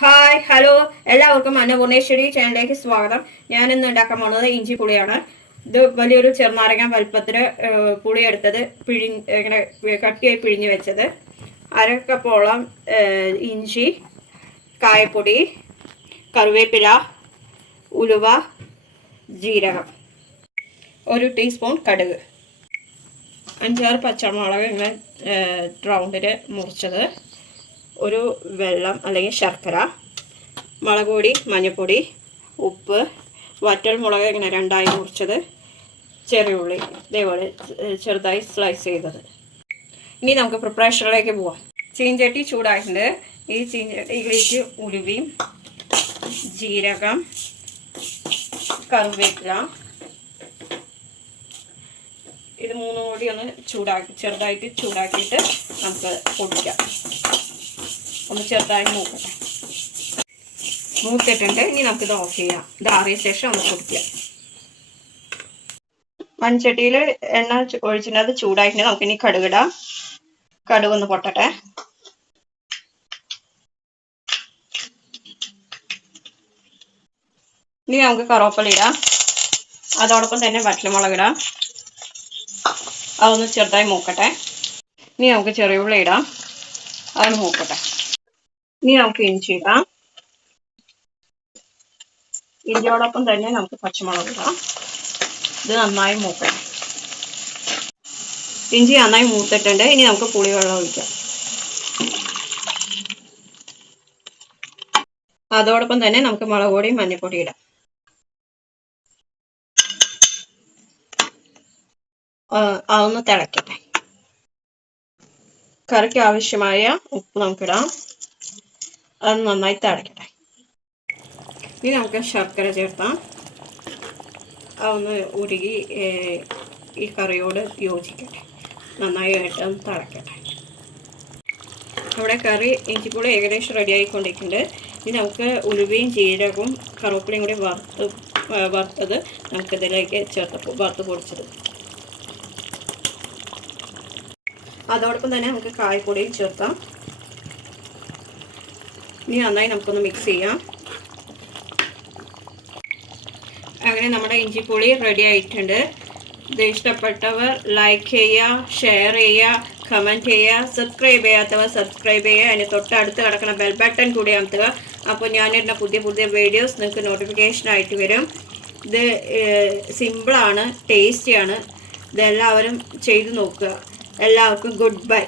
Hi hello എല്ലാവർക്കും അന്നപൂർണേശ്വരി ചാനലിലേക്ക് സ്വാഗതം. ഞാൻ ഇന്ന് ഉണ്ടാക്കാൻ പോകുന്നത് ഇഞ്ചി പുളിയാണ്. ഇത് വലിയൊരു ചെറുനാരങ്ങ വലുപ്പത്തിന് പുളി എടുത്തത് ഇങ്ങനെ കട്ടിയായി പിഴിഞ്ഞ് വെച്ചത്, അരക്കപ്പോളം ഇഞ്ചി, കായപ്പൊടി, കറിവേപ്പില, ഉലുവ, ജീരകം, 1 ടീസ്പൂൺ കടുക്, 5-6 പച്ചമുളക് ഇങ്ങനെ റൗണ്ടിൽ മുറിച്ചത്, ഒരു വെള്ളം അല്ലെങ്കിൽ ശർക്കര, മുളക് പൊടി, മഞ്ഞൾപ്പൊടി, ഉപ്പ്, വറ്റൽമുളക് ഇങ്ങനെ 2ആയി മുറിച്ചത്, ചെറിയ ഉള്ളി ഇതേപോലെ ചെറുതായി സ്ലൈസ് ചെയ്തത്. ഇനി നമുക്ക് പ്രിപ്പറേഷനിലേക്ക് പോവാം. ചീഞ്ചട്ടി ചൂടായിട്ടുണ്ട്. ഈ ചീഞ്ചട്ടിയിലേക്ക് ഉലുവയും ജീരകം, കറിവേപ്പില ഇത് മൂന്നും കൂടി ഒന്ന് ചെറുതായിട്ട് ചൂടാക്കിയിട്ട് നമുക്ക് പൊടിക്കാം. ഒന്ന് ചെറുതായി മൂത്തിട്ടുണ്ട്. ഇനി നമുക്കിത് ഓഫ് ചെയ്യാം. ഇത് ആറിയ ശേഷം ഒന്ന് പൊടിക്കാം. മൺചട്ടിയിൽ എണ്ണ ഒഴിച്ചിട്ട് അത് ചൂടായിട്ടുണ്ട്. നമുക്കിനി കടുകിടാം. കടുക് ഒന്ന് പൊട്ടട്ടെ. ഇനി നമുക്ക് കറിവേപ്പില ഇടാം. അതോടൊപ്പം തന്നെ വറ്റൽമുളക് ഇടാം. അതൊന്ന് ചെറുതായി മൂക്കട്ടെ. ഇനി നമുക്ക് ചെറിയ ഉള്ളി ഇടാം. അതൊന്ന് മൂക്കട്ടെ. ഇനി നമുക്ക് ഇഞ്ചി ഇടാം. ഇഞ്ചിയോടൊപ്പം തന്നെ നമുക്ക് പച്ചമുളക് ഇടാം. ഇത് നന്നായി മൂക്കണം. ഇഞ്ചി നന്നായി മൂത്തിട്ടുണ്ട്. ഇനി നമുക്ക് പുളിവെള്ളം ഒഴിക്കാം. അതോടൊപ്പം തന്നെ നമുക്ക് മുളക് പൊടിയും മഞ്ഞൾപ്പൊടി ഇടാം. അതൊന്ന് തിളക്കട്ടെ. കറിക്ക് ആവശ്യമായ ഉപ്പ് നമുക്കിടാം. അത് നന്നായി തിളക്കട്ടെ. ഇനി നമുക്ക് ശർക്കര ചേർത്താം. അതൊന്ന് ഉരുകി ഈ കറിയോട് യോജിക്കട്ടെ. നന്നായിട്ട് തിളക്കട്ടെ. നമ്മുടെ കറി ഇഞ്ചിപ്പുളി ഏകദേശം റെഡി ആയിക്കൊണ്ടിരിക്കുന്നുണ്ട്. ഇനി നമുക്ക് ഉലുവയും ജീരകവും കറിവേപ്പിലയും കൂടി വറുത്തത് നമുക്കിതിലേക്ക് വറുത്ത് പൊടിച്ചത്. അതോടൊപ്പം തന്നെ നമുക്ക് കായപ്പൊടിയും ചേർക്കാം. ഇനി നന്നായി നമുക്കൊന്ന് മിക്സ് ചെയ്യാം. അങ്ങനെ നമ്മുടെ ഇഞ്ചിപ്പുളി റെഡി ആയിട്ടുണ്ട്. ഇത് ഇഷ്ടപ്പെട്ടവർ ലൈക്ക് ചെയ്യുക, ഷെയർ ചെയ്യുക, കമൻറ്റ് ചെയ്യുക. സബ്സ്ക്രൈബ് ചെയ്യാത്തവർ സബ്സ്ക്രൈബ് ചെയ്യുക. അതിന് തൊട്ടടുത്ത് കിടക്കുന്ന ബെൽ ബട്ടൺ കൂടി അമർത്തുക. അപ്പോൾ ഞാനിടുന്ന പുതിയ പുതിയ വീഡിയോസ് നിങ്ങൾക്ക് നോട്ടിഫിക്കേഷനായിട്ട് വരും. ഇത് സിമ്പിളാണ്, ടേസ്റ്റിയാണ്. ഇതെല്ലാവരും ചെയ്തു നോക്കുക. എല്ലാവർക്കും ഗുഡ് ബൈ.